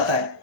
जाता है।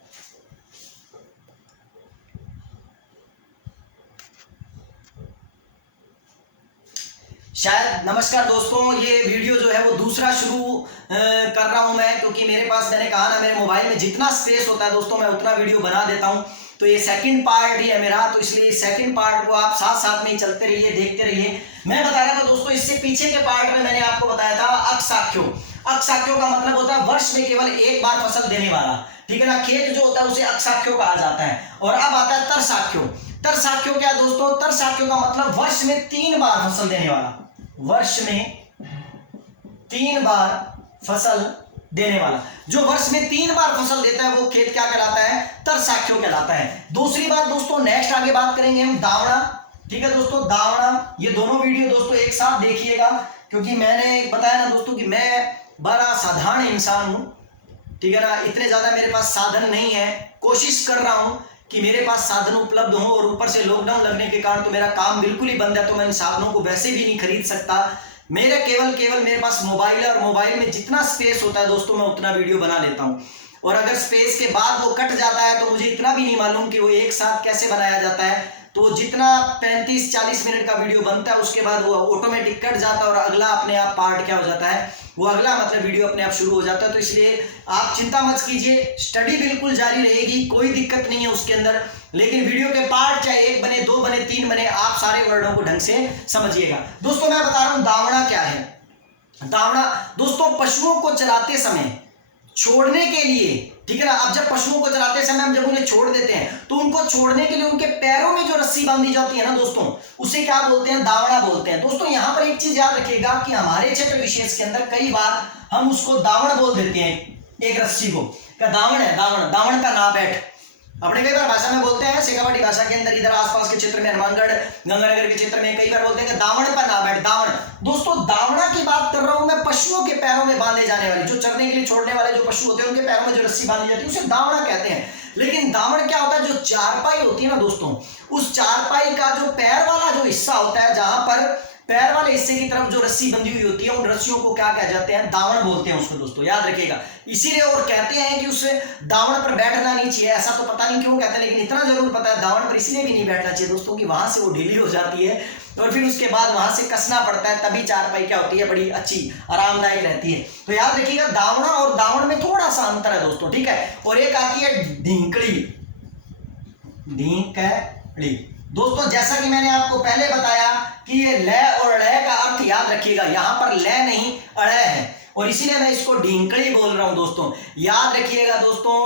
शायद, नमस्कार दोस्तों, ये वीडियो जो है वो दूसरा शुरू कर रहा हूं मैं, क्योंकि मेरे पास, मैंने कहा ना, मेरे मोबाइल में जितना स्पेस होता है दोस्तों मैं उतना वीडियो बना देता हूं। तो ये सेकंड पार्ट ही है मेरा, तो इसलिए सेकंड पार्ट को आप साथ साथ में ही चलते रहिए, देखते रहिए। मैं बता रहा था दोस्तों, इससे पीछे के पार्ट में मैंने आपको बताया था अकसाक्ष्यो। अकसाक्ष्यो का मतलब होता है वर्ष में केवल एक बार फसल देने वाला, ठीक है ना। खेत जो होता है उसे अकसाक्ष्यो कहा जाता है। और अब आता है तरसाक्ष्यो। तरसाक्ष्यो क्या है दोस्तों? तरसाक्ष्यो का मतलब वर्ष में 3 बार फसल देने वाला, वर्ष में 3 बार फसल देने वाला। जो वर्ष में 3 बार फसल देता है वो खेत क्या कहलाता है? तरसाक्ष्यो कहलाता है। दूसरी बात दोस्तों, नेक्स्ट आगे बात करेंगे हम दावणा, ठीक है दोस्तों, दावणा। ये दोनों वीडियो दोस्तों एक साथ देखिएगा, क्योंकि मैंने बताया ना दोस्तों कि मैं बड़ा साधारण इंसान हूं, ठीक है ना। इतने ज्यादा मेरे पास साधन नहीं है। कोशिश कर रहा हूं कि मेरे पास साधन उपलब्ध हो, और ऊपर से लॉकडाउन लगने के कारण तो मेरा काम बिल्कुल ही बंद है, तो मैं इन साधनों को वैसे भी नहीं खरीद सकता। मेरे केवल मेरे पास मोबाइल है, और मोबाइल में जितना स्पेस होता है दोस्तों मैं उतना वीडियो बना लेता हूं। और अगर स्पेस के बाद वो कट जाता है तो मुझे इतना भी नहीं मालूम कि वो एक साथ कैसे बनाया जाता है। तो जितना 35-40 मिनट का वीडियो बनता है उसके बाद वो ऑटोमेटिक कट जाता है, और अगला अपने आप पार्ट क्या हो जाता है, वो अगला मतलब वीडियो अपने आप शुरू हो जाता है। तो इसलिए आप चिंता मत कीजिए, स्टडी बिल्कुल जारी रहेगी, कोई दिक्कत नहीं है उसके अंदर। लेकिन वीडियो के पार्ट चाहे 1 बने, 2 बने, 3 बने, आप सारे वर्डों को ढंग से समझिएगा। दोस्तों मैं बता रहा हूं दावणा क्या है। दावणा दोस्तों पशुओं को चराते समय छोड़ने के लिए, ठीक है ना। अब जब पशुओं को चराते समय हम जब उन्हें छोड़ देते हैं तो उनको छोड़ने के लिए उनके पैरों में जो रस्सी बांधी जाती है ना दोस्तों, उसे क्या बोलते हैं? दावणा बोलते हैं। दोस्तों यहां पर एक चीज याद रखिएगा कि हमारे क्षेत्र विशेष के अंदर कई बार हम उसको दावण बोल देते हैं, एक रस्सी को। क्या दावण है? दावण, दावण का ना बैठ, अपने कई बार भाषा में बोलते हैं, शेखावाटी भाषा के अंदर, इधर आसपास के क्षेत्र में, हनुमानगढ़ गंगानगर के क्षेत्र में कई बार बोलते हैं कि दावण पर ना बैठ। दावण दोस्तों, दावणा की बात कर रहा हूं मैं, पशुओं के पैरों में बांधे जाने वाले, जो चरने के लिए छोड़ने वाले जो पशु होते हैं उनके पैरों में जो रस्सी बांधी जाती है उसे दावणा कहते हैं। लेकिन दावण क्या होता है? जो चारपाई होती है ना दोस्तों, उस चारपाई का जो पैर वाला जो हिस्सा होता है, जहां पर पैर वाले हिस्से की तरफ जो रस्सी बंधी हुई होती है, उन रस्सियों को क्या कह जाते हैं? दावण बोलते हैं उसको दोस्तों, याद रखिएगा। इसीलिए और कहते हैं कि उस दावण पर बैठना नहीं चाहिए, ऐसा तो पता नहीं क्यों कहते हैं, लेकिन इतना जरूर पता है दावण पर इसलिए भी नहीं बैठना चाहिए दोस्तों कि वहां से वो ढीली हो जाती है, और फिर उसके बाद वहां से कसना पड़ता है, तभी चारपाई क्या होती है, बड़ी अच्छी आरामदायक रहती है। तो याद रखिएगा, दावणा और दावण में थोड़ा सा अंतर है दोस्तों, ठीक है। और एक आती है ढींकड़ी। ढींकड़ी दोस्तों, जैसा कि मैंने आपको पहले बताया कि ये ल और ड़ का अर्थ याद रखिएगा, यहां पर ल नहीं अड़ है, और इसीलिए मैं इसको ढींकड़ी बोल रहा हूं दोस्तों। याद रखिएगा दोस्तों,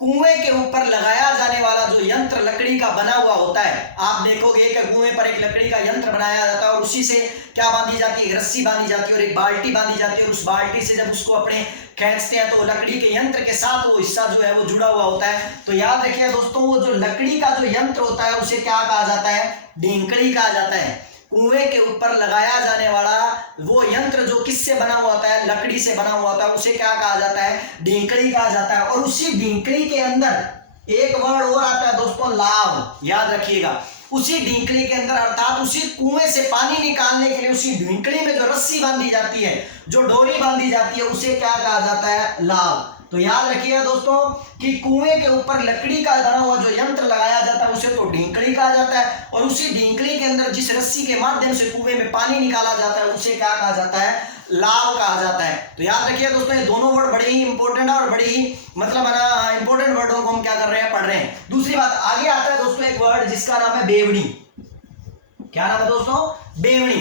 कुएं के ऊपर लगाया जाने वाला जो यंत्र लकड़ी का बना हुआ होता है, आप देखोगे कि कुएं पर एक लकड़ी का यंत्र बनाया जाता है, और उसी से क्या बांधी जाती है? रस्सी बांधी जाती है, और एक बाल्टी बांधी जाती है, और उस बाल्टी से जब उसको अपने खींचते हैं तो लकड़ी के यंत्र के साथ वो हिस्सा जो है वो जुड़ा हुआ होता है। तो याद रखिए दोस्तों, वो जो लकड़ी का जो यंत्र होता है उसे क्या कहा जाता है? ढींकड़ी कहा जाता है। कुएं के ऊपर लगाया जाने वाला वो यंत्र जो किससे बना हुआ होता है? लकड़ी से बना हुआ होता है, उसे क्या कहा जाता है? ढींकड़ी कहा जाता है। और उसी ढींकड़ी के अंदर एक वर्ड और आता है दोस्तों, लाव, याद रखिएगा। उसी ढींकड़ी के अंदर, अर्थात उसी कुएं से पानी निकालने के लिए उसी ढींकड़ी में जो रस्सी बांधी जाती है, जो डोरी बांधी जाती है, उसे क्या कहा जाता है? लाव। तो याद रखिएगा दोस्तों कि कुएं के ऊपर लकड़ी का बना हुआ जो यंत्र लगाया जाता है उसे तो ढींकड़ी कहा जाता है, और उसी ढींकड़ी के अंदर जिस रस्सी के माध्यम से कुएं में पानी निकाला जाता है उसे क्या कहा जाता है? लाव कहा जाता है। तो याद रखिए दोस्तों, ये दोनों वर्ड बड़े ही इंपॉर्टेंट है, और बड़े ही मतलब इंपॉर्टेंट वर्डों को हम क्या कर रहे हैं? पढ़ रहे हैं। दूसरी बात, आगे आता है दोस्तों एक वर्ड जिसका नाम है बेवड़ी। क्या नाम है दोस्तों? बेवड़ी।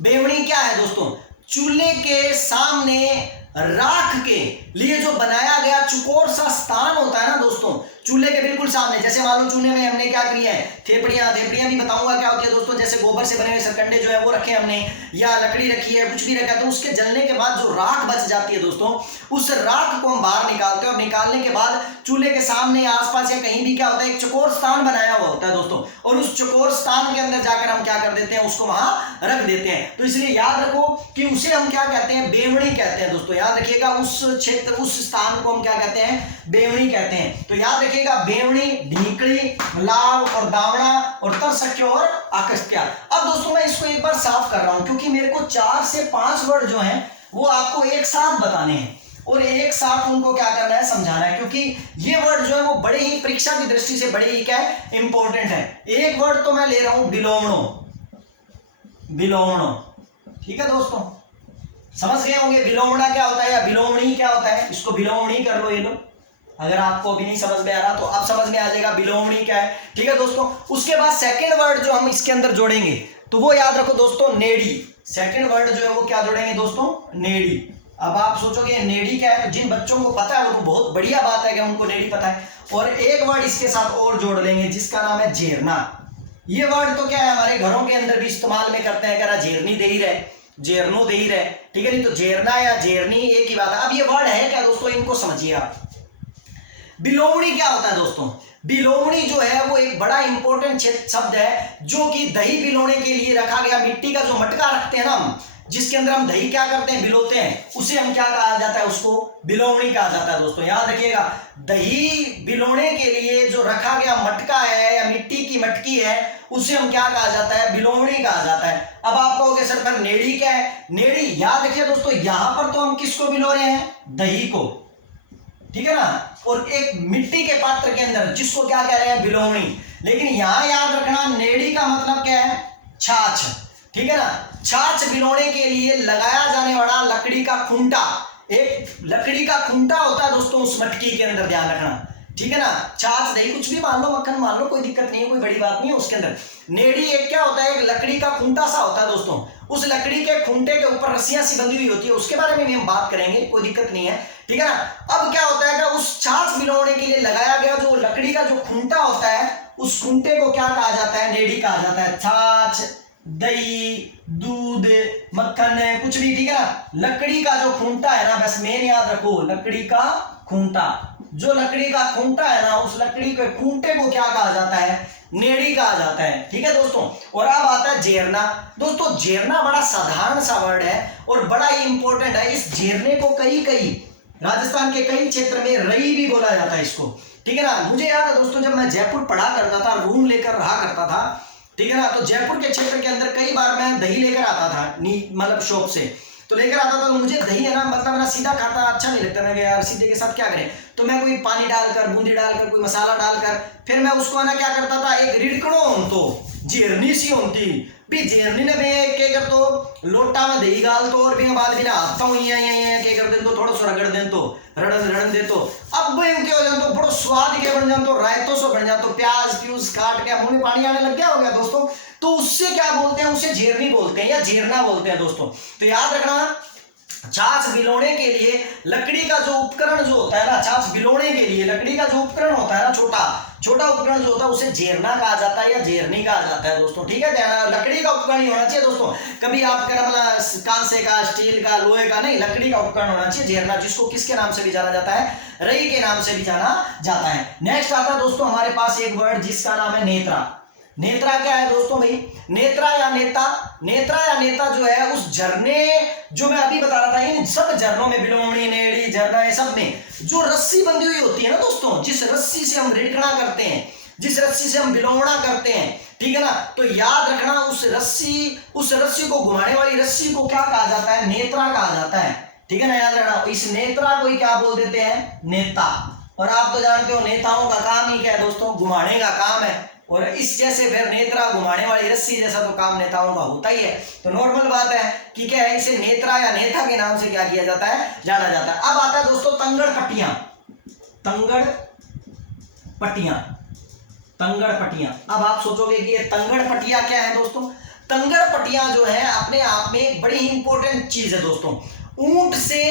बेवड़ी क्या है दोस्तों? चूल्हे के सामने राख के लिए जो बनाया गया चुकोर सा स्थान होता है ना दोस्तों, चूल्हे के बिल्कुल सामने। जैसे मान लो चूल्हे में हमने क्या किया है? थेपड़ियां भी बताऊंगा क्या होती है दोस्तों, जैसे गोबर से बने हुए सरकंडे जो है वो रखे हमने, या लकड़ी रखी है, कुछ भी रखा है, तो उसके जलने के बाद जो राख बच जाती है दोस्तों, उस राख को हम बाहर निकालते हैं, और निकालने के बाद चूल्हे के सामने आसपास या कहीं भी क्या होता है? एक चकोर स्थान बनाया हुआ होता है दोस्तों, और उस चकोर स्थान के अंदर जाकर हम क्या कर देते हैं? उसको वहां रख देते हैं। तो इसलिए याद रखो कि उसे हम क्या कहते हैं? बेवड़ी कहते हैं दोस्तों। याद रखिएगा, उस क्षेत्र, उस स्थान को हम क्या कहते हैं? बेवड़ी कहते हैं। तो याद रखिएगा, बेवड़ी, ढींकड़ी, लाव और दावणा और तरसाक्ष्यो और अकसाक्ष्यो। अब दोस्तों मैं इसको एक बार साफ कर रहा हूं, क्योंकि मेरे को 4 से 5 वर्ड जो हैं वो आपको एक साथ बताने हैं, और एक साथ उनको क्या करना है, समझाना है, क्योंकि ये वर्ड जो है वो बड़े ही परीक्षा की दृष्टि से बड़े ही क्या है, इंपॉर्टेंट है। एक वर्ड तो मैं ले रहा हूं बिलोमणो, बिलोमणो, ठीक है दोस्तों, समझ गए होंगे बिलोमणा क्या होता है या बिलोमणी क्या होता है, इसको बिलोमणी कर लो ये लो, अगर आपको अभी नहीं समझ में आ रहा तो अब समझ में आ जाएगा बिलोमणी क्या है, ठीक है दोस्तों। उसके बाद सेकंड वर्ड जो हम इसके अंदर जोड़ेंगे तो वो याद रखो दोस्तों, नेड़ी। सेकंड वर्ड जो है वो क्या जोड़ेंगे दोस्तों, नेड़ी। अब आप सोचोगे नेड़ी क्या है, तो जिन बच्चों को पता है वो तो बहुत बढ़िया बात है कि उनको नेड़ी पता है। और एक वर्ड इसके साथ और जोड़ लेंगे जिसका नाम है झेरना। ये वर्ड तो क्या है, हमारे घरों के अंदर भी इस्तेमाल में करते हैं, करा झेरनी दे ही रहे, झेरनो दे ही रहे, ठीक है, नहीं तो झेरना या झेरनी एक ही बात है। अब ये वर्ड है क्या दोस्तों, इनको समझिए आप। बिलोमणी क्या होता है दोस्तों, बिलोमणी जो है वो एक बड़ा इंपॉर्टेंट शब्द है जो कि दही बिलोने के लिए रखा गया, मिट्टी का जो मटका रखते हैं ना हम, जिसके अंदर हम दही क्या करते हैं, बिलोते हैं, उसे हम क्या कहा जाता है, उसको बिलोमणी कहा जाता है दोस्तों। याद रखिएगा, दही बिलोने के लिए जो रखा गया मटका है या मिट्टी की मटकी है उसे हम क्या कहा जाता है, बिलोमणी कहा जाता है। अब आप कहोगे सर पर नेड़ी क्या है, नेड़ी याद रखिए दोस्तों, यहां पर तो हम किसको बिलो रहे हैं, दही को, ठीक है ना, और एक मिट्टी के पात्र के अंदर जिसको क्या कह रहे हैं, बिलोमणी। लेकिन यहां याद रखना नेड़ी का मतलब क्या है, छाछ, ठीक है ना। छाछ बिलोने के लिए लगाया जाने वाला लकड़ी का खूंटा, एक लकड़ी का खूंटा होता है दोस्तों उस मटकी के अंदर, ध्यान रखना, ठीक है ना। छाछ दही कुछ भी मान लो, मक्खन मान लो, कोई दिक्कत नहीं है, कोई बड़ी बात नहीं है उसके अंदर। नेड़ी एक क्या होता है, एक लकड़ी का खूंटा सा होता है दोस्तों, उस लकड़ी के खूंटे के ऊपर रस्सियां सी बंधी हुई होती है, उसके बारे में भी हम बात करेंगे, कोई दिक्कत नहीं है, ठीक है ना। अब क्या होता है कि उस छाछ बिलोने के लिए लगाया गया जो लकड़ी का जो खूंटा होता है, उस खूंटे को क्या कहा जाता है, नेड़ी कहा जाता है। छाछ, दही, दूध, मक्खन, कुछ भी, ठीक है ना, लकड़ी का जो खूंटा है ना, बस मेन याद रखो, लकड़ी का खूंटा, जो लकड़ी का खूंटा है ना, उस लकड़ी के खूंटे को क्या कहा जाता है, नेड़ी कहा जाता है, ठीक है दोस्तों। और अब आता है झेरना। दोस्तों झेरना बड़ा साधारण सा वर्ड है और बड़ा ही इंपॉर्टेंट है। इस झेरने को कई राजस्थान के कई क्षेत्र में रई भी बोला जाता है इसको, ठीक है ना। मुझे याद है दोस्तों, जब मैं जयपुर पढ़ा करता था, रूम लेकर रहा करता था, ठीक है ना, तो जयपुर के क्षेत्र के अंदर कई बार मैं दही लेकर आता था, मतलब शॉप से तो लेकर आता था, तो मुझे दही है ना, मतलब ना सीधा खाता अच्छा नहीं लगता, मैं यार सीधे के साथ क्या करें, तो मैं कोई पानी डालकर, बूंदी डालकर, कोई मसाला डालकर, फिर मैं उसको ना क्या करता था, एक रिड़कड़ो तो झेरनी सी होती भी, झेरनी ने भी के कर तो लोटा में दही गाल तो और भी बाद भी ना आता हूँ के कर दे तो थोड़ा सा रगड़ दे तो रड़न दे तो अब क्या हो जाए तो बड़ो स्वाद के बन जाए तो रायतों से बन जाए तो प्याज फ्यूज काट के मुंह में पानी आने लग गया हो गया दोस्तों, तो उससे क्या बोलते हैं, उसे झेरनी बोलते हैं या झेरना बोलते हैं दोस्तों। तो याद रखना, छाछ बिलोने के लिए लकड़ी का जो उपकरण जो होता है ना, छाछ बिलोने के लिए लकड़ी का जो उपकरण होता है ना, छोटा उपकरण जो होता है उसे झेरना कहा जाता है या झेरनी कहा जाता है दोस्तों, ठीक है। लकड़ी का उपकरण ही होना चाहिए दोस्तों, कभी आप कांसे का, स्टील का, लोहे का नहीं, लकड़ी का उपकरण होना चाहिए झेरना, जिसको किसके नाम से भी जाना जाता है, रई के नाम से भी जाना जाता है। नेक्स्ट आता है दोस्तों हमारे पास एक वर्ड जिसका नाम है नेत्रा। नेत्रा क्या है दोस्तों भाई, नेत्रा या नेता जो है उस झरने, जो मैं अभी बता रहा था, इन सब झरनों में, बिलोमणी, नेड़ी, झरना, ये सब में जो रस्सी बंधी हुई होती है ना दोस्तों, जिस रस्सी से हम रिड़कना करते हैं, जिस रस्सी से हम बिलोमणा करते हैं, ठीक है ना, तो याद रखना उस रस्सी को घुमाने वाली रस्सी को क्या कहा जाता है, नेत्रा कहा जाता है, ठीक है ना। याद रखना, इस नेत्रा को ही क्या बोल देते हैं, नेता। और आप तो जानते हो नेताओं का काम ही क्या है दोस्तों, घुमाने का काम है, और इस जैसे फिर नेत्रा घुमाने वाली रस्सी जैसा तो काम नेताओं का होता ही है। तो नॉर्मल बात है कि क्या है, इसे नेत्रा या नेता के नाम से क्या किया जाता है, जाना जाता है। अब आता है दोस्तों तंगड़ पट्टियां। अब आप सोचोगे कि ये तंगड़ पट्टियां क्या है दोस्तों, तंगड़ पट्टियां जो है अपने आप में एक बड़ी ही इंपॉर्टेंट चीज है दोस्तों। ऊंट से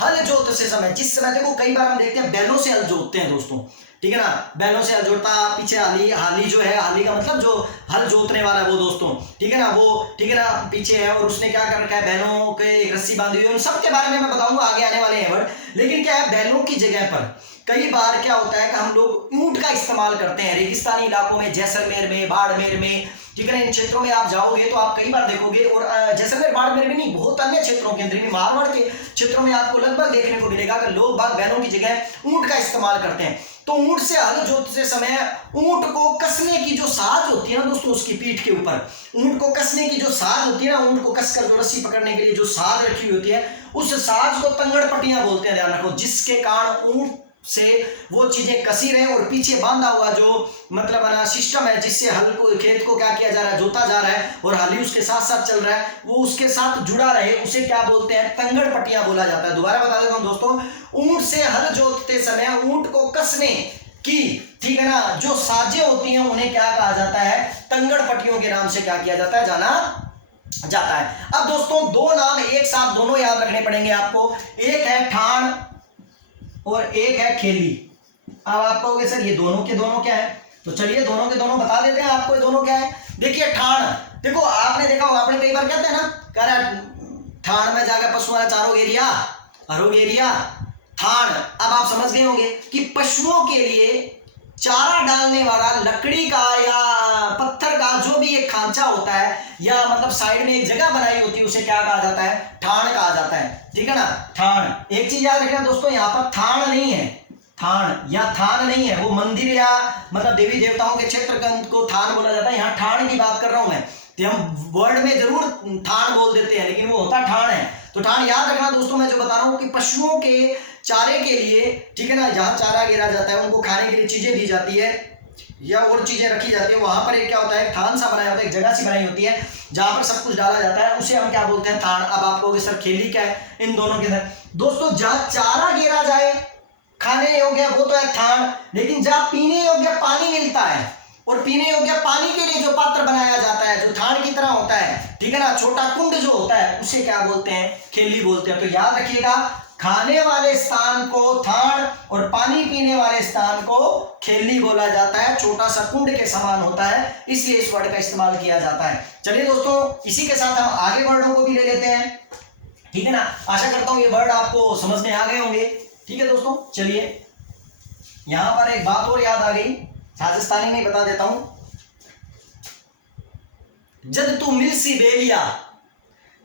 हल जोतते से समय, जिस समय देखो कई बार हम देखते हैं बैलों से हल जोतते हैं दोस्तों, ठीक है ना, बैलों से हल जोड़ता, पीछे हाली जो है, हाली का मतलब जो हल जोतने वाला है वो दोस्तों, ठीक है ना, वो ठीक है ना पीछे है, और उसने क्या कर रखा है, बैलों के एक रस्सी बांधी हुई है, उन सब के बारे में मैं बताऊंगा आगे आने वाले हैं वर्ड। लेकिन क्या है, बैलों की जगह पर कई बार क्या होता है कि हम लोग ऊंट का इस्तेमाल करते हैं रेगिस्तानी इलाकों में, जैसलमेर में, बाड़मेर में, ठीक है ना, इन क्षेत्रों में आप जाओगे तो आप कई बार देखोगे, और जैसलमेर बाड़मेर में नहीं, बहुत अन्य क्षेत्रों के अंदर भी, मारवाड़ के क्षेत्रों में आपको लगभग देखने को मिलेगा कि लोग बाग बैलों की जगह ऊंट का इस्तेमाल करते हैं। तो ऊंट से हल जोतते समय ऊंट को कसने की जो साज होती है ना दोस्तों, उसकी पीठ के ऊपर ऊंट को कसने की जो साज होती है ना, ऊंट को कसकर जो रस्सी पकड़ने के लिए जो साज रखी होती है, उस साज को तंगड़ पट्टियां बोलते हैं, ध्यान रखो, जिसके कारण ऊंट से वो चीजें कसी रहे और पीछे बांधा हुआ जो मतलब है ना सिस्टम है, जिससे हल को खेत को क्या किया जा रहा है, जोता जा रहा है और हली उसके साथ साथ चल रहा है, वो उसके साथ जुड़ा रहे, उसे क्या बोलते हैं, तंगड़ पट्टियां बोला जाता है। दोबारा बता देता हूं दोस्तों, ऊंट से हल जोतते समय ऊंट को कसने की, ठीक है ना, जो साजें होती हैं उन्हें क्या कहा जाता है, तंगड़ पट्टियों के नाम से क्या किया जाता है, जाना जाता है। अब दोस्तों दो नाम एक साथ दोनों याद रखने पड़ेंगे आपको, एक है ठाण और एक है खेली। अब आप कहोगे सर ये दोनों के दोनों क्या है, तो चलिए दोनों के दोनों बता देते हैं आपको, ये दोनों क्या है। देखिए ठाण, देखो आपने देखा होगा, आपने कई बार कहते हैं ना, कह रहा ठाण में जाकर पशुओं चारों एरिया हरोग एरिया थान। अब आप समझ गए होंगे कि पशुओं के लिए चारा डालने वाला लकड़ी का या पत्थर का जो भी एक खांचा होता है या मतलब साइड में एक जगह बनाई होती है, उसे क्या कहा जाता है, ठाण कहा जाता है, ठीक है ना, ठाण। एक चीज याद रखना दोस्तों, यहाँ पर थान नहीं है, थान या थान नहीं है, वो मंदिर या मतलब देवी देवताओं के क्षेत्र को थान बोला जाता है, यहाँ ठाण की बात कर रहा हूं मैं। तो हम वर्ड में जरूर थान बोल देते हैं, लेकिन वो होता ठाण है। तो ठाण याद रखना दोस्तों, मैं जो बता रहा हूं कि पशुओं के चारे के लिए, ठीक है ना, जहां चारा गिरा जाता है, उनको खाने के लिए चीजें दी जाती है या और चीजें रखी जाती है, वहां पर एक क्या होता है, थान सा बनाया होता है, एक जगह सी बनाई होती है जहां पर सब कुछ डाला जाता है, उसे हम क्या बोलते हैं, थान। अब आप कहोगे सर खेली क्या है, इन दोनों के अंदर दोस्तों जहां चारा गिरा जाए खाने योग्य वो तो है थान, लेकिन जहां पीने योग्य पानी मिलता है और पीने योग्य पानी के लिए जो पात्र बनाया जाता है, जो थान की तरह होता है, ठीक है ना, छोटा कुंड जो होता है, उसे क्या बोलते हैं, खेली बोलते हैं। तो याद रखिएगा, खाने वाले स्थान को थान और पानी पीने वाले स्थान को खेली बोला जाता है, छोटा सा कुंड के समान होता है, इसलिए इस वर्ड का इस्तेमाल किया जाता है। चलिए दोस्तों, इसी के साथ हम आगे वर्डों को भी ले लेते हैं, ठीक है ना। आशा करता हूं ये वर्ड आपको समझ में आ गए होंगे, ठीक है दोस्तों। चलिए यहां पर एक बात और याद आ गई, राजस्थानी में बता देता हूं। जद तू मिलसी बेलिया,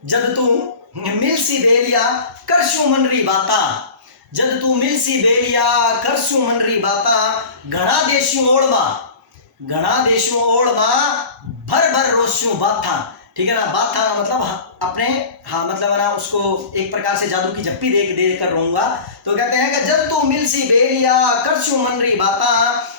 जद तू मिलसी बेलिया करशु मनरी बाता, जद तू मिलसी बेलिया करशु मनरी बाता, घना देशु ओढ़मा, घना देशु ओढ़मा भर भर रोशु बाथा, ठीक है ना। बाथा मतलब अपने, हाँ मतलब है ना, उसको एक प्रकार से जादू की झप्पी दे कर रहूंगा। तो कहते हैं कि जब तू मिलसी बेलिया करशु मनरी बाता,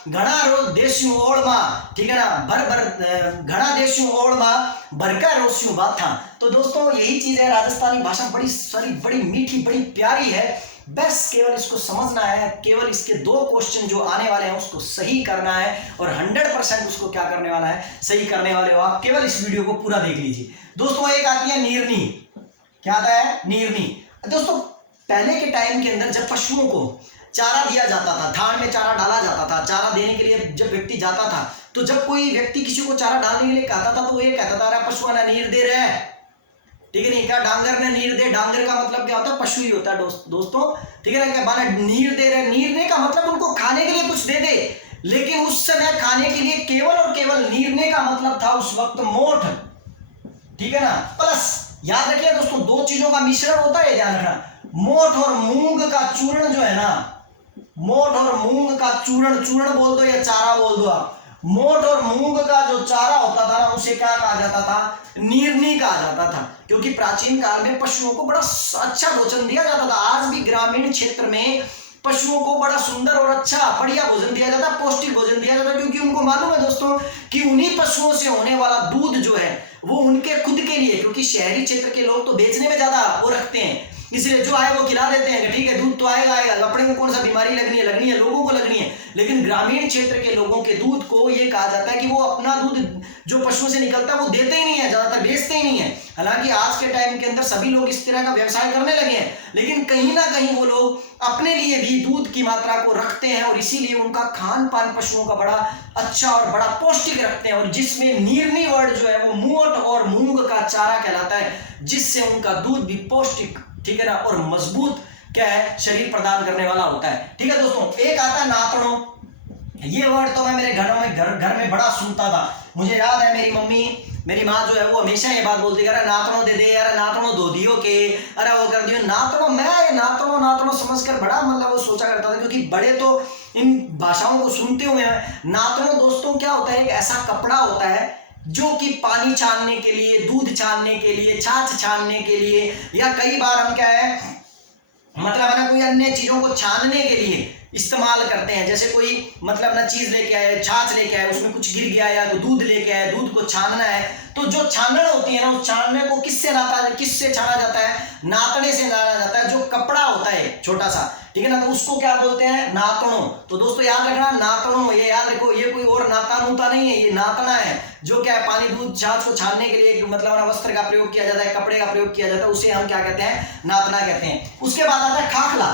घना रोज देशु ओढ़मा, ठीक है ना, भर भर घना देशु ओढ़मा भरकर रोशु बाथा। तो दोस्तों यही चीज है, राजस्थानी भाषा बड़ी सारी, बड़ी मीठी, बड़ी प्यारी है, बस केवल इसको समझना है, केवल इसके दो क्वेश्चन जो आने वाले हैं उसको सही करना है और 100% उसको क्या करने वाला है, सही करने वाले हो आप। केवल इस वीडियो को पूरा देख लीजिए दोस्तों। एक आती है नीरनी, क्या आता है, नीरनी। दोस्तों पहले के टाइम के अंदर जब पशुओं को चारा दिया जाता था, थान में चारा डाला जाता था, चारा देने के लिए जब व्यक्ति जाता था, तो जब कोई व्यक्ति किसी को चारा डालने के लिए कहता था, तो वो ये कहता था, अरे पशु ना नीर दे रहे हैं, ठीक है नहीं, क्या डांगर ने नीर दे, डांगर का मतलब क्या होता है, पशु ही होता है दोस्तों, ठीक है ना। क्या माना नीर दे रहे, नीरने का मतलब उनको खाने के लिए कुछ दे दे, लेकिन उस समय खाने के लिए केवल और केवल नीरने का मतलब था उस वक्त मोठ, ठीक है ना। प्लस याद रखिए दोस्तों, दो चीजों का मिश्रण होता है, ध्यान रखना, मोठ और मूंग का चूर्ण जो है ना, मोठ और मूंग का चूर्ण, चूर्ण बोल दो या चारा बोल दो आप, मोठ और मूंग का जो चारा होता था ना, उसे क्या कहा जाता था, नीरनी कहा जाता था, क्योंकि प्राचीन काल में पशुओं को बड़ा अच्छा भोजन दिया जाता था। आज भी ग्रामीण क्षेत्र में पशुओं को बड़ा सुंदर और अच्छा बढ़िया भोजन दिया जाता है, पौष्टिक भोजन दिया जाता है, क्योंकि उनको मालूम है दोस्तों कि उन्हीं पशुओं से होने वाला दूध जो है वो उनके खुद के लिए, क्योंकि शहरी क्षेत्र के लोग तो बेचने में ज्यादा वो रखते हैं, इसलिए जो आए वो खिला देते हैं, ठीक है, दूध तो आएगा, अपने को कौन सा बीमारी लगनी है, लोगों को लगनी है, लेकिन ग्रामीण क्षेत्र के लोगों के दूध को ये कहा जाता है कि वो अपना दूध जो पशुओं से निकलता है वो देते ही नहीं है, ज्यादातर बेचते ही नहीं है। हालांकि आज के टाइम के अंदर सभी लोग इस तरह का व्यवसाय करने लगे हैं, लेकिन कहीं ना कहीं वो लोग अपने लिए भी दूध की मात्रा को रखते हैं और इसीलिए उनका खान पान पशुओं का बड़ा अच्छा और बड़ा पौष्टिक रखते हैं, और जिसमें नीरनी वर्ड जो है वो मोठ और मूंग का चारा कहलाता है, जिससे उनका दूध भी पौष्टिक, ठीक है ना, और मजबूत क्या है, शरीर प्रदान करने वाला होता है, ठीक है दोस्तों। एक आता है नातड़ो, ये वर्ड तो मैं मेरे घर में बड़ा सुनता था। मुझे याद है मेरी माँ जो है वो हमेशा ये बात बोलती, अरे नातड़ो दे दे, अरे नातड़ो धो दियो के, अरे वो कर दियो नातड़ो। मैं नातड़ो समझकर बड़ा मतलब वो सोचा करता था, क्योंकि बड़े तो इन भाषाओं को सुनते हुए हैं। नातड़ो दोस्तों क्या होता है, एक ऐसा कपड़ा होता है जो कि पानी छानने के लिए, दूध छानने के लिए, छाछ छानने के लिए, या कई बार हम क्या है मतलब है ना कोई अन्य चीजों को छानने के लिए इस्तेमाल करते हैं। जैसे कोई मतलब ना चीज लेके आए, छाछ लेके आए, उसमें कुछ गिर गया, या तो दूध लेके आए, दूध को छानना है, तो जो छानना होती है ना, उस छानने को किससे छाना जाता है? नातने से छाना जाता है। जो कपड़ा होता है छोटा सा, ठीक है ना, तो उसको क्या बोलते हैं? नातड़ों। तो दोस्तों याद रखना, नातड़ों, ये याद रखो, ये कोई और नाता नूता नहीं है, ये नातना है। जो क्या है पानी दूध छाछ को छानने के लिए मतलब वस्त्र का प्रयोग किया जाता है, कपड़े का प्रयोग किया जाता है, उसे हम क्या कहते हैं? नातना कहते हैं। उसके बाद आता है खाखला।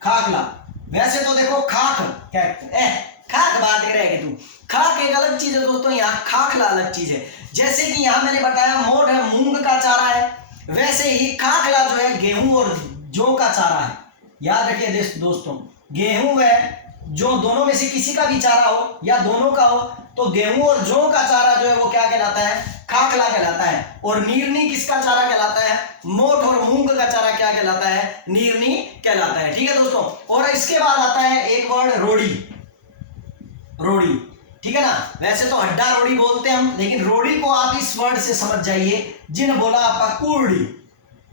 खाखला वैसे तो देखो खाक कहते हैं, खाक बात करेगी तू, खाक एक अलग चीज है दोस्तों, यहाँ खाखला अलग चीज है। जैसे कि यहाँ मैंने बताया मोठ है, मूंग का चारा है, वैसे ही खाखला जो है गेहूं और जौ का चारा है। याद रखिए दोस्तों, गेहूं है जो दोनों में से किसी का भी चारा हो या दोनों का हो, तो गेहूं और जौ का चारा जो है वो क्या कहलाता है? खाखला कहलाता है। और नीरनी किसका चारा कहलाता है? मोठ और मूंग का चारा क्या कहलाता है? नीरनी कहलाता है। ठीक है दोस्तों। और इसके बाद आता है एक वर्ड रोड़ी। रोड़ी, ठीक है ना, वैसे तो हड्डा रोड़ी बोलते हैं हम, लेकिन रोड़ी को आप इस वर्ड से समझ जाइए, जिन बोला आपका कूड़ी,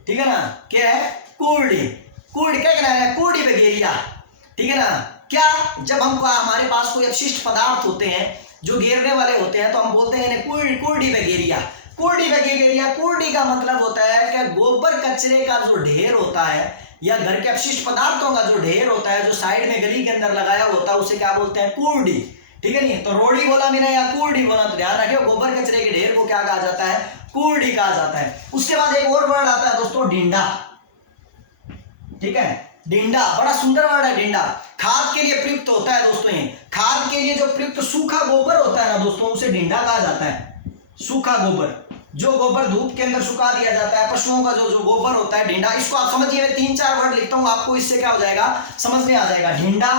ठीक है ना, क्या है? कूड़ी। कूड़ी क्या कहना है? कूड़ी बगेरिया, ठीक है ना। क्या जब हमको हमारे पास कोई अपशिष्ट पदार्थ होते हैं जो गिरने वाले होते हैं, तो हम बोलते हैं कूड़ी बगेरिया। कूड़ी बगेरिया, कूड़ी का मतलब होता है क्या? गोबर कचरे का जो ढेर होता है या घर के अपशिष्ट पदार्थों का जो ढेर होता है, जो साइड में गली के अंदर लगाया होता है, उसे क्या बोलते हैं? कूड़ी। ठीक है नहीं, तो रोड़ी बोला मैंने या कूड़ी बोला, तो ध्यान रखिए गोबर कचरे के ढेर को क्या कहा जाता है? कूड़ी कहा जाता है। उसके बाद एक और वर्ड आता है दोस्तों, डिंडा। ठीक है, डिंडा बड़ा सुंदर वर्ड है। डिंडा खाद के लिए प्रयुक्त होता है दोस्तों। ये खाद के लिए जो प्रयुक्त सूखा गोबर होता है ना दोस्तों, उसे डिंडा कहा जाता है। सूखा गोबर, जो गोबर धूप के अंदर सुखा दिया जाता है, पशुओं का जो गोबर होता है, डिंडा। इसको आप समझिए, मैं 3-4 वर्ड लिखता हूं, आपको इससे क्या हो जाएगा? समझ में आ जाएगा। डिंडा,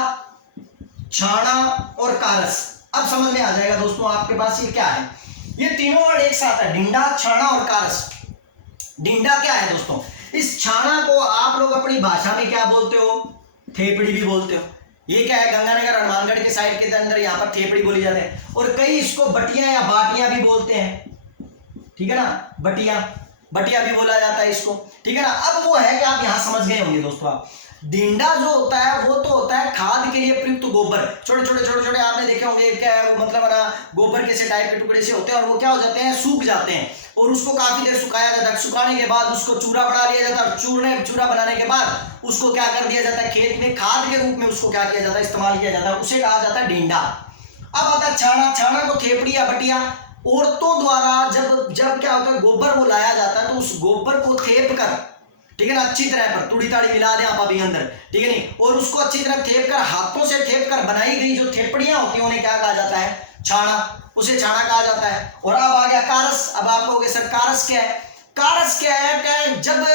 छाना और कारस। अब समझ में आ जाएगा दोस्तों आपके पास ये क्या है। ये तीनों वर्ड एक साथ है, डिंडा, छाना और कारस। डिंडा क्या है दोस्तों? इस छाना को आप लोग अपनी भाषा में क्या बोलते हो? थेपड़ी भी बोलते हो। ये क्या है? गंगानगर हनुमानगढ़ के साइड के अंदर यहाँ पर थेपड़ी बोली जाती है। और कई इसको बटिया या बाटियां भी बोलते हैं, ठीक है ना, बटिया भी बोला जाता है इसको, ठीक है ना। अब वो है कि आप यहां समझ गए होंगे दोस्तों। आप डिंडा जो होता है वो तो होता है खाद के लिए प्रयुक्त गोबर। छोटे छोटे आपने देखे होंगे, क्या है मतलब ना गोबर के से टाइप के टुकड़े से होते हैं, और वो क्या हो जाते हैं? सूख जाते हैं, और उसको काफी देर सुखाया जाता है। सुखाने के बाद उसको चूरा बना लिया जाता है, और चूरा बनाने के बाद उसको क्या कर दिया जाता है? खेत में खाद के रूप में उसको क्या किया जाता है? इस्तेमाल किया जाता है, उसे कहा जाता है डिंडा। अब आता है छाना। छाना को थेपड़ी या बटिया औरतों द्वारा जब क्या होता है? गोबर वो लाया जाता है, तो उस गोबर को थेप कर, ठीक है ना, अच्छी तरह पर तुड़ी ताड़ी मिला दें आप अभी अंदर, ठीक है नहीं, और उसको अच्छी तरह थेप कर, हाथों से थेप कर बनाई गई जो थेपड़ियां होती हैं, उन्हें क्या कहा जाता है? छाना। उसे छाना कहा जाता है। और अब आ गया कारस। अब आप कहोगे सर कारस क्या है? कारस क्या है? जब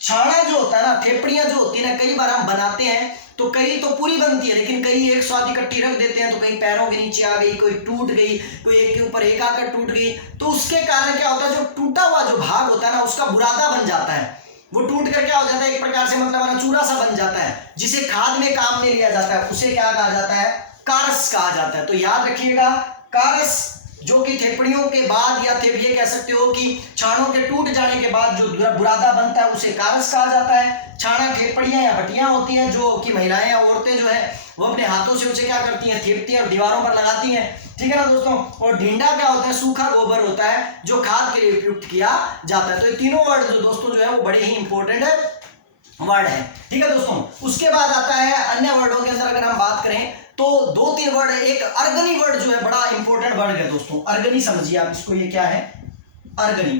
छाना जो होता है ना, थेपड़ियां जो होती है ना, कई बार हम बनाते हैं तो कई तो पूरी बनती है, लेकिन कई एक साथ इकट्ठी रख देते हैं, तो कई पैरों के नीचे आ गई, कोई टूट गई, कोई एक के ऊपर एक आकर टूट गई। तो उसके कारण क्या होता है? जो टूटा हुआ जो भाग होता है ना, उसका बुरादा बन जाता है। वो टूट कर क्या हो जाता है? एक प्रकार से मतलब चूरा सा बन जाता है, जिसे खाद में काम में लिया जाता है, उसे क्या कहा जाता है? कारस कहा जाता है। तो याद रखिएगा, कारस जो कि थेपड़ियों के बाद, या ये कह सकते हो कि छानों के टूट जाने के बाद जो बुरादा बनता है, उसे कारस कहा जाता है। छाना थेपड़ियां या बटियां होती हैं, जो कि महिलाएं या औरतें जो है वो अपने हाथों से उसे क्या करती हैं? थेपती हैं और दीवारों पर लगाती हैं, ठीक है ना दोस्तों। और ढींडा क्या होता है? सूखा गोबर होता है जो खाद के लिए प्रयुक्त किया जाता है। तो ये तीनों वर्ड जो दोस्तों जो है वो बड़े ही इंपॉर्टेंट वर्ड है, ठीक है दोस्तों। उसके बाद आता है अन्य वर्डों के अंदर अगर हम बात करें तो 2-3 वर्ड है। एक अर्गनी वर्ड जो है बड़ा इंपॉर्टेंट वर्ड है दोस्तों। अर्गनी समझिए आप इसको, ये क्या है? अर्गनी।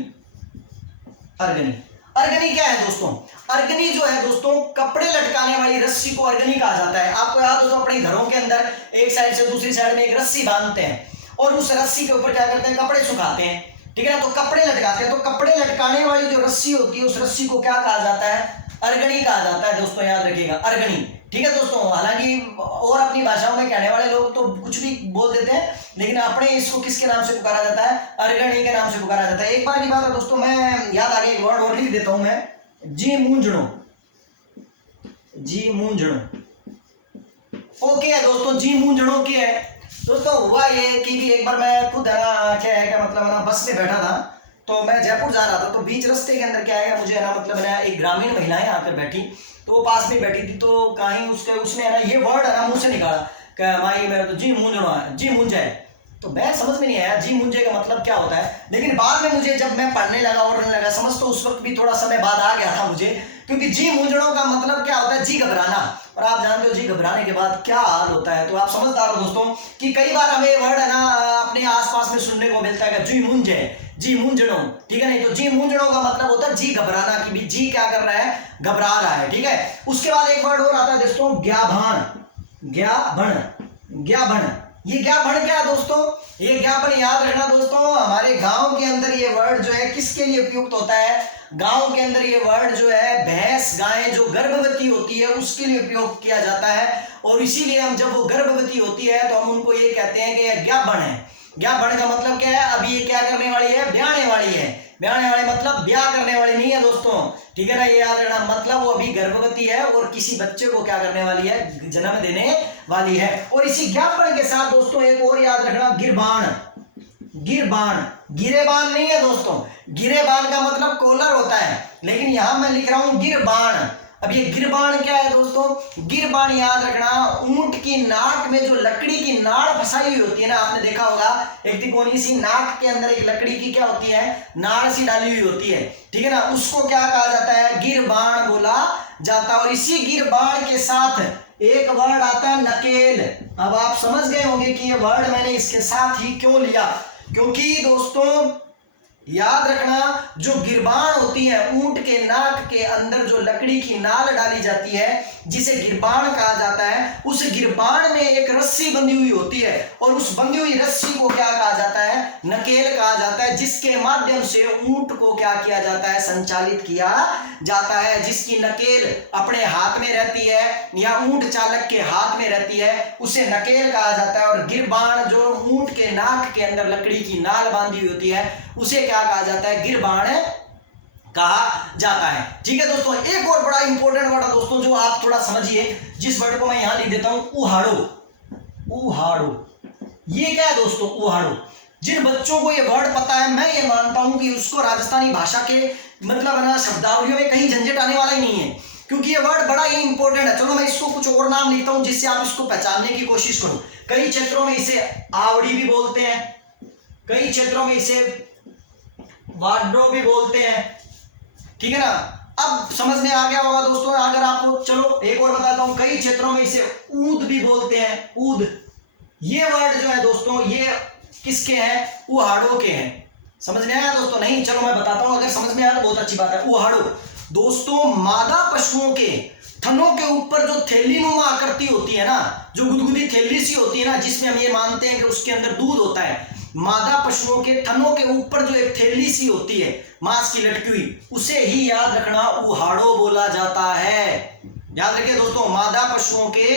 अर्गनी, अर्गनी क्या है दोस्तों? अर्गनी जो है दोस्तों, कपड़े लटकाने वाली रस्सी को अर्गनी कहा जाता है। आपको याद हो तो अपने घरों के अंदर एक साइड से दूसरी साइड में एक रस्सी बांधते हैं, और उस रस्सी के ऊपर क्या करते हैं? कपड़े सुखाते हैं, ठीक है ना, तो कपड़े लटकाते हैं। तो कपड़े लटकाने वाली जो रस्सी होती है, उस रस्सी को क्या कहा जाता है? अर्गनी कहा जाता है दोस्तों, याद रखिएगा, अर्गनी, ठीक है दोस्तों। हालांकि और अपनी भाषाओं में कहने वाले लोग तो कुछ भी बोल देते हैं, लेकिन अपने इसको किसके नाम से पुकारा जाता है? अर्गनी के नाम से पुकारा जाता है। एक बार की बात है दोस्तों, मैं याद आ गया, एक वर्ड और लिख देता हूं मैं, जी मूंझणो। जी मूंझणो ओके है दोस्तों, जी मूंझणो की है। दोस्तों हुआ ये कि एक बार मैं खुद है ना क्या है क्या मतलब है ना बस में बैठा था, तो मैं जयपुर जा रहा था, तो बीच रास्ते के अंदर क्या है मुझे है ना मतलब है ना एक ग्रामीण महिलाएं आकर बैठी, तो वो पास में बैठी थी, तो कहीं उसने है ना ये वर्ड है ना मुंह से निकाला कि माई मेरा तो जी मूंझना है, जी मूंझ है। तो मैं समझ में नहीं आया जी मूंझे का मतलब क्या होता है, लेकिन बाद में मुझे जब मैं पढ़ने लगा और पढ़ने लगा समझ, तो उस वक्त भी थोड़ा समय बाद आ गया था मुझे, क्योंकि जी मूंझड़ों का मतलब क्या होता है, जी घबराना। और आप जानते हो जी घबराने के बाद क्या हाल होता है, तो आप समझदार हो दोस्तों कि कई बार हमें वर्ड है ना अपने आसपास में सुनने को मिलता है कि जी मूंझे, जी मूंझड़ों, ठीक है नहीं, तो जी मूंझड़ों का मतलब होता है जी घबराना, कि भी जी क्या कर रहा है, घबरा रहा है, ठीक है। उसके बाद एक वर्ड और आता है दोस्तों, ज्ञाभान, ज्ञाभण, ज्ञाभण। ये ज्ञाभण क्या है दोस्तों, ये ज्ञापन याद रखना दोस्तों, हमारे गांव के अंदर ये वर्ड जो है किसके लिए उपयुक्त होता है, गांव के अंदर ये वर्ड जो है भैंस गाय जो गर्भवती होती है उसके लिए उपयोग किया जाता है, और इसीलिए हम जब वो गर्भवती होती है तो हम उनको ये कहते हैं कि यह ज्ञापन है। ज्ञापन का मतलब क्या है, अभी ये क्या करने वाली है, ब्याहने वाली है। ब्याहने वाली मतलब ब्याह करने वाली नहीं है दोस्तों, ठीक है ना, ये याद रखना, मतलब वो अभी गर्भवती है और किसी बच्चे को क्या करने वाली है, जन्म देने वाली है। और इसी ज्ञापन के साथ दोस्तों एक और याद रखना, गिरबान, गिरबान, गिरेबान नहीं है दोस्तों, गिरेबान का मतलब कॉलर होता है, लेकिन यहां मैं लिख रहा हूं गिरबान। अब ये गिरबान क्या है दोस्तों, गिरबान याद रखना, ऊंट की नाक में जो लकड़ी की नाड़ फंसाई हुई होती है ना, आपने देखा होगा एक तिकोनी सी नाक के अंदर एक लकड़ी की क्या होती है, नाड़ सी डाली हुई होती है, ठीक है ना, उसको क्या कहा जाता है, गिरबान बोला जाता है। और इसी गिरबान के साथ एक वर्ड आता है नकेल। अब आप समझ गए होंगे कि ये वर्ड मैंने इसके साथ ही क्यों लिया, क्योंकि दोस्तों याद रखना, जो गिरबान होती है, ऊंट के नाक के अंदर जो लकड़ी की नाल डाली जाती है जिसे गिरबान कहा जाता है, उस गिरबान में एक रस्सी बंधी हुई होती है, और उस बंधी हुई रस्सी को क्या कहा जाता है, नकेल कहा जाता है, जिसके माध्यम से ऊंट को क्या किया जाता है, संचालित किया जाता है। जिसकी नकेल अपने हाथ में रहती है या ऊंट चालक के हाथ में रहती है उसे नकेल कहा जाता है, और गिरबान जो ऊंट के नाक के अंदर लकड़ी की नाल बांधी हुई होती है उसे क्या कहा जाता है, गिरबान कहा जाता है। ठीक है दोस्तों, एक और बड़ा इंपॉर्टेंट वर्ड है दोस्तों जो आप थोड़ा समझिए, जिस वर्ड को मैं यहां लिख देता हूं, उहाड़ो, उहाड़ो। ये क्या है दोस्तों, उहाड़ो। जिन बच्चों को ये वर्ड पता है, मैं ये मानता हूं कि उसको राजस्थानी भाषा के मतलब है ना शब्दावलियों में कहीं झंझट आने वाला ही नहीं है, क्योंकि ये वर्ड बड़ा ही इंपॉर्टेंट है। चलो मैं इसको कुछ और नाम लिखता हूं जिससे आप इसको पहचानने की कोशिश करो। कई क्षेत्रों में इसे आवड़ी भी बोलते हैं, कई क्षेत्रों में इसे वाड्रो भी बोलते हैं, ठीक है ना। अब समझ में आ गया होगा दोस्तों, अगर आपको, चलो एक और बताता हूं, कई क्षेत्रों में इसे ऊद भी बोलते हैं, ऊद। ये वर्ड जो है दोस्तों ये किसके हैं, उहाड़ो के हैं। समझ में आया दोस्तों, नहीं चलो मैं बताता हूं, अगर समझ में आया तो बहुत अच्छी बात है। उहाड़ो दोस्तों मादा पशुओं के थनों के ऊपर जो थैलीनुमा आकृति होती है ना, जो गुदगुदी थैली सी होती है ना, जिसमें हम ये मानते हैं कि उसके अंदर दूध होता है, मादा पशुओं के थनों के ऊपर जो एक थैली सी होती है मांस की लटकी हुई, उसे ही याद रखना उहाड़ो बोला जाता है। याद रखिए दोस्तों, मादा पशुओं के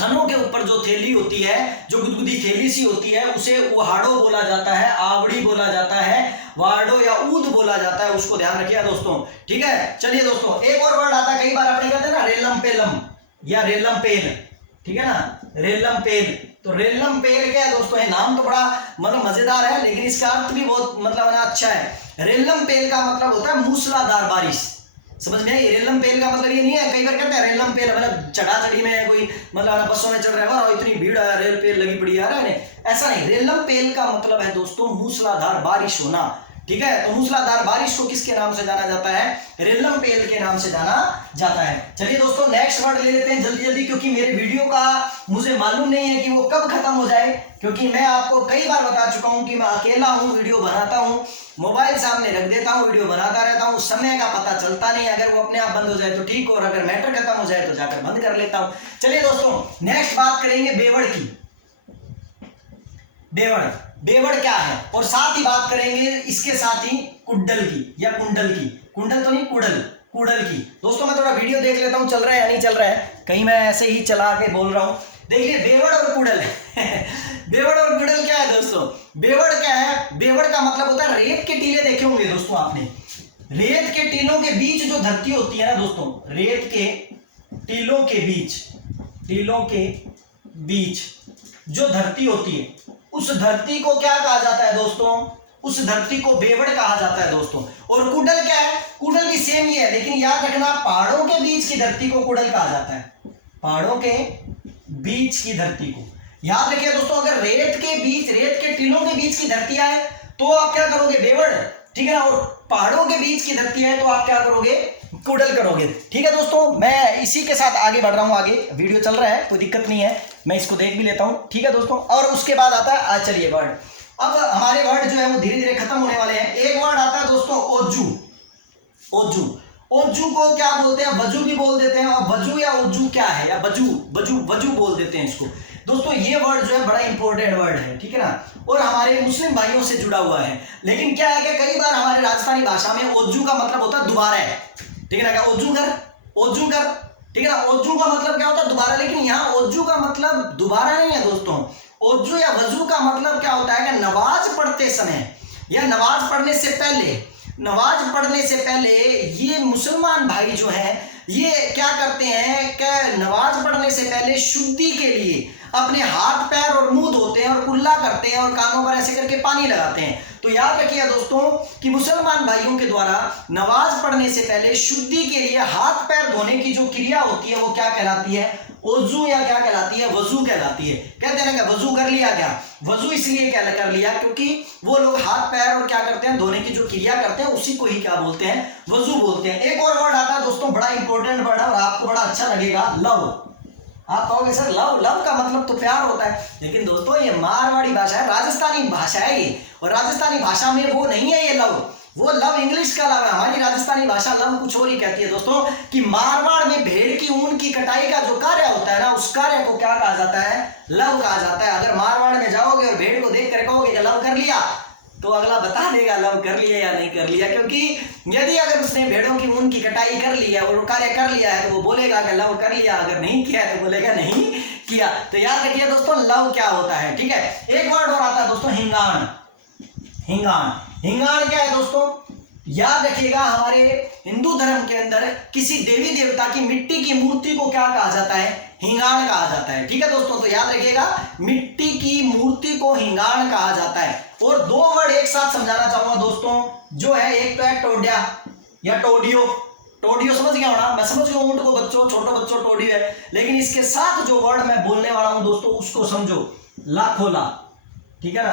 थनों के ऊपर जो थैली होती है, जो गुदगुदी थैली सी होती है, उसे उहाड़ो बोला जाता है, आवड़ी बोला जाता है, वार्डो या ऊद बोला जाता है, उसको ध्यान रखिएगा दोस्तों। ठीक है, चलिए दोस्तों एक और वर्ड आता है, कई बार आपने कहते हैं ना रेलम पेलम या रेलम पेल, ठीक है ना, रेलम पेल। तो रेलम पेल क्या है दोस्तों, ये नाम तो बड़ा मतलब मजेदार है, लेकिन इसका अर्थ भी बहुत मतलब ना अच्छा है। रेलम पेल का मतलब होता है मूसलाधार बारिश। समझ में आई, रेलम पेल का मतलब ये नहीं है, कई बार कहते हैं रेलम पेल मतलब चढ़ा चढ़ी में कोई मतलब बसों में चढ़ रहा है और इतनी भीड़ है, रेल पेल लगी पड़ी आ रहा है, ऐसा नहीं। रेलम पेल का मतलब है दोस्तों मूसलाधार बारिश होना। ठीक है, तो मूसलाधार बारिश को किसके नाम से जाना जाता है, रेलम पेल के नाम से जाना जाता है। चलिए दोस्तों नेक्स्ट वर्ड ले लेते हैं जल्दी जल्दी, क्योंकि मेरे वीडियो का मुझे मालूम नहीं है कि वो कब खत्म हो जाए, क्योंकि मैं आपको कई बार बता चुका हूं कि मैं अकेला हूं, वीडियो बनाता हूं, मोबाइल सामने रख देता हूं, वीडियो बनाता रहता हूं, समय का पता चलता नहीं। अगर वो अपने आप बंद हो जाए तो ठीक, और अगर मैटर खत्म हो जाए तो जाकर बंद कर लेता हूं। चलिए दोस्तों नेक्स्ट बात करेंगे बेवड़ की। बेवड़, बेवड़ क्या है, और साथ ही बात करेंगे इसके साथ ही कुड्डल की या कुंडल की, कुंडल तो नहीं कुड़ल, कुड़ल की। दोस्तों मैं थोड़ा वीडियो देख लेता हूं चल रहा है या नहीं चल रहा है, कहीं मैं ऐसे ही चला के बोल रहा हूं। देखिए बेवड़ और कुड़ल बेवड़ और कुड़ल क्या है दोस्तों, बेवड़ क्या है, बेवड़ का मतलब होता है रेत के टीले देखे होंगे दोस्तों आपने, रेत के टीलों के बीच जो धरती होती है ना दोस्तों, रेत के टीलों के बीच, टीलों के बीच जो धरती होती है उस धरती को क्या कहा जाता है दोस्तों, उस धरती को बेवड़ कहा जाता है दोस्तों। और कुडल क्या है, कुडल भी सेम ही है, लेकिन याद रखना पहाड़ों के बीच की धरती को कुडल कहा जाता है, पहाड़ों के बीच की धरती को। याद रखिए दोस्तों, अगर रेत के टीलों के बीच की धरती आए तो आप क्या करोगे, बेवड़, ठीक है ना। और पहाड़ों के बीच की धरती है तो आप क्या करोगे, कुडल करोगे। ठीक है दोस्तों, मैं इसी के साथ आगे बढ़ रहा हूं, आगे वीडियो चल रहा है, कोई दिक्कत नहीं है, मैं इसको देख भी लेता हूं। ठीक है दोस्तों, और उसके बाद आता है, चलिए वर्ड, अब हमारे वर्ड जो है वो धीरे धीरे खत्म होने वाले हैं। एक वर्ड आता है दोस्तों ओजू। ओजू, ओजू को क्या बोलते हैं, वजू भी बोल देते हैं, और वजू या ओजू क्या है, या वजू वजू वजू बोल देते हैं इसको दोस्तों। ये वर्ड जो है बड़ा इंपॉर्टेंट वर्ड है, ठीक है ना, और हमारे मुस्लिम भाइयों से जुड़ा हुआ है। लेकिन क्या है कि कई बार हमारे राजस्थानी भाषा में ओजू का मतलब होता है दोबारा है, ठीक है ना, क्या ओजू कर, ओजू कर, ठीक है ना। ओजू का मतलब क्या होता है, दोबारा, लेकिन यहाँ ओजू का मतलब दोबारा नहीं है दोस्तों। ओजू या वजू का मतलब क्या होता है कि नमाज पढ़ते समय या नमाज पढ़ने से पहले, नमाज पढ़ने से पहले ये मुसलमान भाई जो है ये क्या करते हैं कि नमाज पढ़ने से पहले शुद्धि के लिए अपने हाथ पैर और मुंह धोते हैं और कुल्ला करते हैं और कानों पर ऐसे करके पानी लगाते हैं। तो याद रखिए दोस्तों कि मुसलमान भाइयों के द्वारा नमाज पढ़ने से पहले शुद्धि के लिए हाथ पैर धोने की जो क्रिया होती है वो क्या कहलाती है, ओजू, या क्या कहलाती है, वजू कहलाती है। कहते हैं ना क्या वजू कर लिया, क्या वजू इसलिए क्या कर लिया क्योंकि वो लोग हाथ पैर और क्या करते हैं, धोने की जो क्रिया करते हैं उसी को ही क्या बोलते हैं, वजू बोलते हैं। एक और वर्ड आता है दोस्तों, बड़ा इंपॉर्टेंट वर्ड है और आपको बड़ा अच्छा लगेगा, लव। आप कहोगे सर लव, लव का मतलब तो प्यार होता है, लेकिन दोस्तों ये मारवाड़ी भाषा है, राजस्थानी भाषा है ये, और राजस्थानी भाषा में वो नहीं है ये लव, वो लव इंग्लिश का लव है। हमारी राजस्थानी भाषा लव कुछ और ही कहती है दोस्तों, कि मारवाड़ में भेड़ की ऊन की कटाई का जो कार्य होता है ना, उस कार्य को क्या कहा जाता है, लव कहा जाता है। अगर मारवाड़ में जाओगे और भेड़ को देख कर कहोगे कि लव कर लिया, तो अगला बता देगा लव कर लिया या नहीं कर लिया, क्योंकि यदि अगर उसने भेड़ों की ऊन की कटाई कर ली है और कार्य कर लिया है तो वो बोलेगा कि लव कर लिया, अगर नहीं किया है तो बोलेगा नहीं किया। तो याद रखिए दोस्तों लव क्या होता है, ठीक है। एक वर्ड और आता है दोस्तों, हिंगाण। हिंगाण, हिंगाण क्या है दोस्तों, याद रखिएगा हमारे हिंदू धर्म के अंदर किसी देवी देवता की मिट्टी की मूर्ति को क्या कहा जाता है, हिंगाण कहा जाता है, ठीक है दोस्तों। तो याद रखिएगा मिट्टी की मूर्ति को हिंगाण कहा जाता है। और दो वर्ड एक साथ समझाना चाहूंगा दोस्तों, जो है एक तो है टोड्या या टोडियो। टोडियो समझ गया होना, मैं समझ गया ऊंट को बच्चों, छोटे बच्चों टोडियो है, लेकिन इसके साथ जो वर्ड मैं बोलने वाला हूं दोस्तों उसको समझो, लाखोला, ठीक है ना,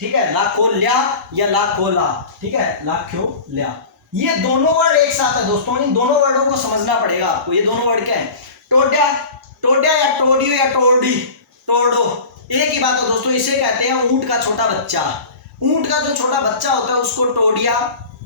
ठीक है, लाखोल्या या लाखोला, ठीक है, लाखोल्या। ये दोनों वर्ड एक साथ है दोस्तों, इन दोनों वर्डों को समझना पड़ेगा आपको। ये दोनों वर्ड क्या है, टोड्या, टोड्या या टोडियो या टोडी, टोडो, एक ही बात है दोस्तों। इसे कहते हैं ऊंट का छोटा बच्चा। ऊंट का जो छोटा बच्चा होता है उसको टोडिया,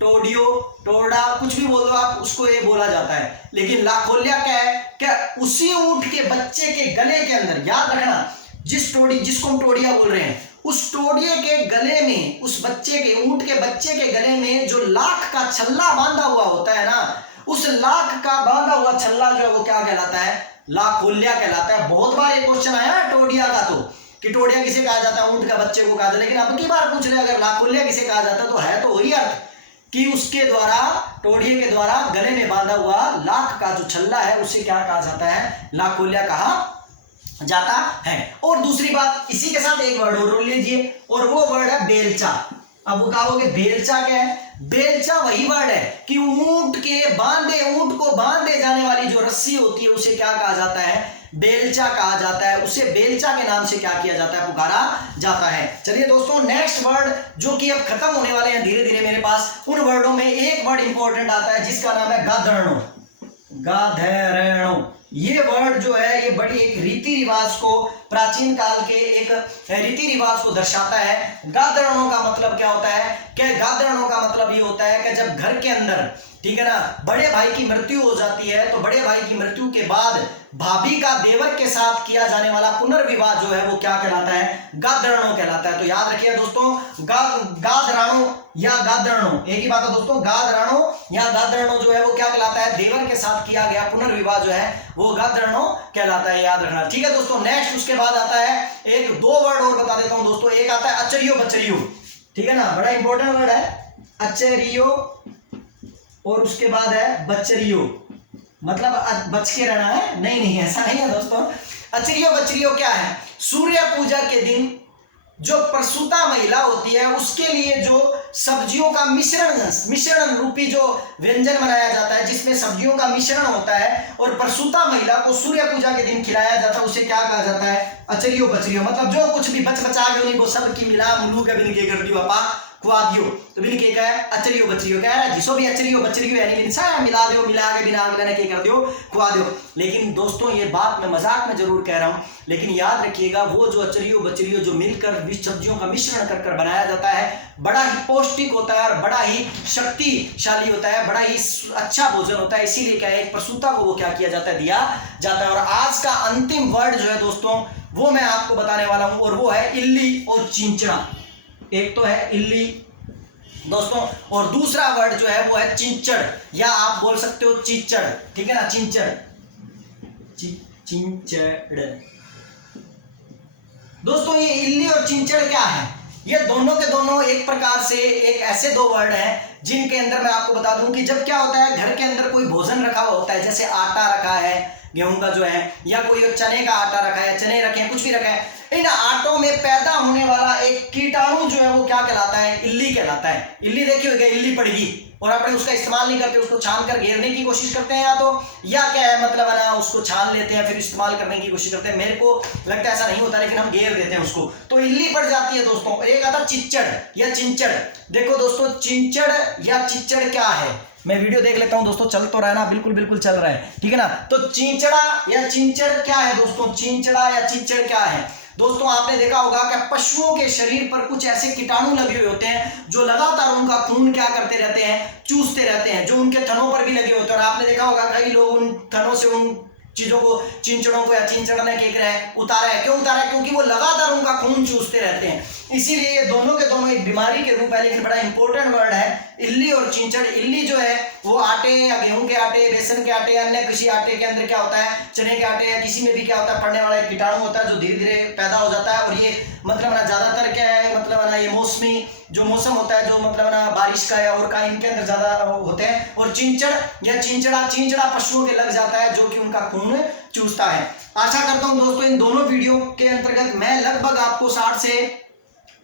टोडियो, टोडा, कुछ भी बोल दो आप, उसको ये बोला जाता है। लेकिन लाखोल्या क्या है, क्या उसी ऊंट के बच्चे के गले के अंदर, याद रखना जिसको हम टोडिया बोल रहे हैं, उस टोडिये के गले में, उस बच्चे के, ऊंट के बच्चे के गले में जो लाख का छल्ला बांधा हुआ होता है ना, उस लाख का बांधा हुआ छल्ला जो है वो क्या कहलाता है, लाखोल्या कहलाता है। बहुत बार ये क्वेश्चन आया है टोडिया का, तो कि टोडिया किसे कहा जाता है, ऊंट का बच्चे को कहा जाता है, लेकिन अब की बार पूछ रहे अगर लाखोल्या किसे कहा जाता है तो है तो वही अर्थ कि उसके द्वारा, टोडिये के द्वारा गले में बांधा हुआ लाख का जो छल्ला है उसे क्या कहा जाता है, लाखोल्या कहा जाता है। और दूसरी बात, इसी के साथ एक वर्ड और लीजिए, और वो वर्ड है बेलचा। अब वो कहोगे बेलचा क्या है, बेलचा वही वर्ड है कि ऊंट को बांधे जाने वाली जो रस्सी होती है उसे क्या कहा जाता है, बेलचा कहा जाता है। उसे बेलचा के नाम से क्या किया जाता है, पुकारा जाता है। चलिए दोस्तों नेक्स्ट वर्ड जो कि अब खत्म होने वाले हैं धीरे धीरे मेरे पास, उन वर्डों में एक वर्ड इंपॉर्टेंट आता है जिसका नाम है गाधरणो। गाधरणो, ये वर्ड जो है ये बड़ी एक रीति रिवाज को, प्राचीन काल के एक रीति रिवाज को दर्शाता है। गाधरणों का मतलब क्या होता है, क्या गाधरणों का मतलब ये होता है कि जब घर के अंदर, ठीक है ना, बड़े भाई की मृत्यु हो जाती है तो बड़े भाई की मृत्यु के बाद भाभी का देवर के साथ किया जाने वाला पुनर्विवाह जो है वो क्या कहलाता है, गाधरणो कहलाता है। तो याद रखिए दोस्तों गाधराणो या गाधरणो एक ही बात है दोस्तों, गाधराणो या गाधरणो जो है वो क्या कहलाता है, देवर के साथ किया गया पुनर्विवाह जो है वो गाधरणो कहलाता है, याद रखना, ठीक है दोस्तों। नेक्स्ट उसके बाद आता है एक दो वर्ड और बता देता हूं दोस्तों, एक आता है अचरियो बचरियो, ठीक है ना, बड़ा इंपॉर्टेंट वर्ड है अचरियो, और उसके बाद है बचरियो, मतलब बच के रहना है, नहीं ऐसा नहीं है दोस्तों, अचरियो बचरियो क्या है? सूर्य पूजा के दिन जो प्रसूता महिला होती है उसके लिए जो सब्जियों का मिश्रण रूपी जो व्यंजन बनाया जाता है, जिसमें सब्जियों का मिश्रण होता है और प्रसूता महिला को सूर्य पूजा के दिन खिलाया जाता है, उसे क्या कहा जाता है? अचरियो बचरियो। मतलब जो कुछ भी बच बचा के उन्हीं को सब की मिला मुलू के बिन के कर दियो अपा खुआ दियो, तो बिन के है अचरियो बचरियो। कह रहा है जिसो भी अचरियो बचरियो यानी मिला दियो, मिला के बिना आगे के कर दियो खुआ दियो। लेकिन दोस्तों ये बात मैं मजाक में जरूर कह रहा हूं, लेकिन याद रखिएगा वो जो अचरियो बचरियो जो मिलकर सब्जियों का मिश्रण कर कर बनाया जाता है बड़ा ही पौष्टिक होता है और बड़ा ही शक्तिशाली होता है, बड़ा ही अच्छा भोजन होता है। इसीलिए क्या है, एक प्रसूता को वो क्या किया जाता है? दिया जाता है। और आज का अंतिम वर्ड जो है दोस्तों वो मैं आपको बताने वाला हूं और वो है इल्ली और चिंचड़ा। एक तो है इल्ली दोस्तों और दूसरा वर्ड जो है वो है चिंचड़, या आप बोल सकते हो चीचड़, ठीक है ना? चिंचड़ चिंचड़। दोस्तों ये इल्ली और चिंचड़ क्या है? ये दोनों के दोनों एक प्रकार से एक ऐसे दो वर्ड हैं जिनके अंदर मैं आपको बता दूं कि जब क्या होता है, घर के अंदर कोई भोजन रखा हुआ होता है, जैसे आटा रखा है गेहूं का जो है, या कोई चने का आटा रखा है, चने रखे हैं, कुछ भी रखा है, इन आटों में पैदा होने वाला एक कीटाणु जो है वो क्या कहलाता है? इल्ली कहलाता है। इल्ली देखी होगी, इल्ली पड़गी और अपने उसका इस्तेमाल नहीं करते, उसको छान कर घेरने की कोशिश करते हैं, या क्या है मतलब है ना, उसको छान लेते हैं फिर इस्तेमाल करने की कोशिश करते हैं। मेरे को लगता है ऐसा नहीं होता, लेकिन हम घेर देते हैं उसको, तो इल्ली पड़ जाती है दोस्तों। और एक आता चिच्चड़ या चिंचड़। देखो दोस्तों चिंचड़ या चिच्चड़ क्या है, मैं वीडियो देख लेता हूं दोस्तों, चल तो रहा है ना? बिल्कुल चल रहा है, ठीक है ना? तो चिंचड़ा या चिंचड़ क्या है दोस्तों? चिंचड़ा या चिंचड़ क्या है दोस्तों? आपने देखा होगा कि पशुओं के शरीर पर कुछ ऐसे कीटाणु लगे हुए होते हैं जो लगातार उनका खून क्या करते रहते हैं? चूसते रहते हैं, जो उनके थनों पर भी लगे होते हैं। और आपने देखा होगा कई लोग उन थनों से उन चीजों को, चिंचड़ों को या चिंचड़ने के उतारा है। क्यों उतारा है? क्योंकि वो लगातार उनका खून चूसते रहते हैं। इसीलिए ये दोनों के दोनों एक बीमारी के रूप है, लेकिन बड़ा इंपॉर्टेंट वर्ड है इल्ली और चिंचड़। इल्ली जो है वो आटे या गेहूं के आटे, बेसन के आटे, अन्य किसी आटे के अंदर क्या होता है, चने के आटे या किसी में भी क्या होता है, पड़ने वाला एक कीटाणु होता है जो धीरे धीरे पैदा हो जाता है। और ये मतलब ना ज्यादातर क्या है, मतलब ना ये मौसमी जो मौसम होता है, जो मतलब ना बारिश का या और का, इनके अंदर ज्यादा होते हैं। और चिंचड़ या चिंचड़ा पशुओं के लग जाता है जो कि उनका खून चूसता है। आशा करता हूं दोस्तों इन दोनों वीडियो के अंतर्गत मैं लगभग आपको 60 से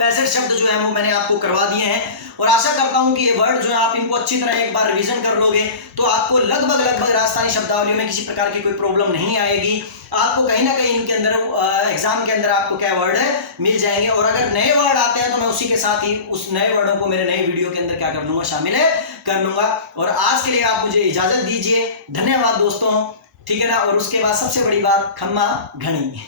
65 शब्द जो है वो मैंने आपको करवा दिए हैं, और आशा करता हूं कि ये वर्ड जो है आप इनको अच्छी तरह एक बार रिवीजन कर लोगे तो आपको लगभग राजस्थानी शब्दावलियों में किसी प्रकार की कोई प्रॉब्लम नहीं आएगी। आपको कहीं ना कहीं इनके अंदर एग्जाम के अंदर आपको क्या वर्ड है मिल जाएंगे। और अगर नए वर्ड आते हैं तो मैं उसी के साथ ही उस नए वर्डों को मेरे नए वीडियो के अंदर क्या कर लूंगा, शामिल कर लूंगा। और आज के लिए आप मुझे इजाजत दीजिए, धन्यवाद दोस्तों, ठीक है ना? और उसके बाद सबसे बड़ी बात, खम्मा घणी।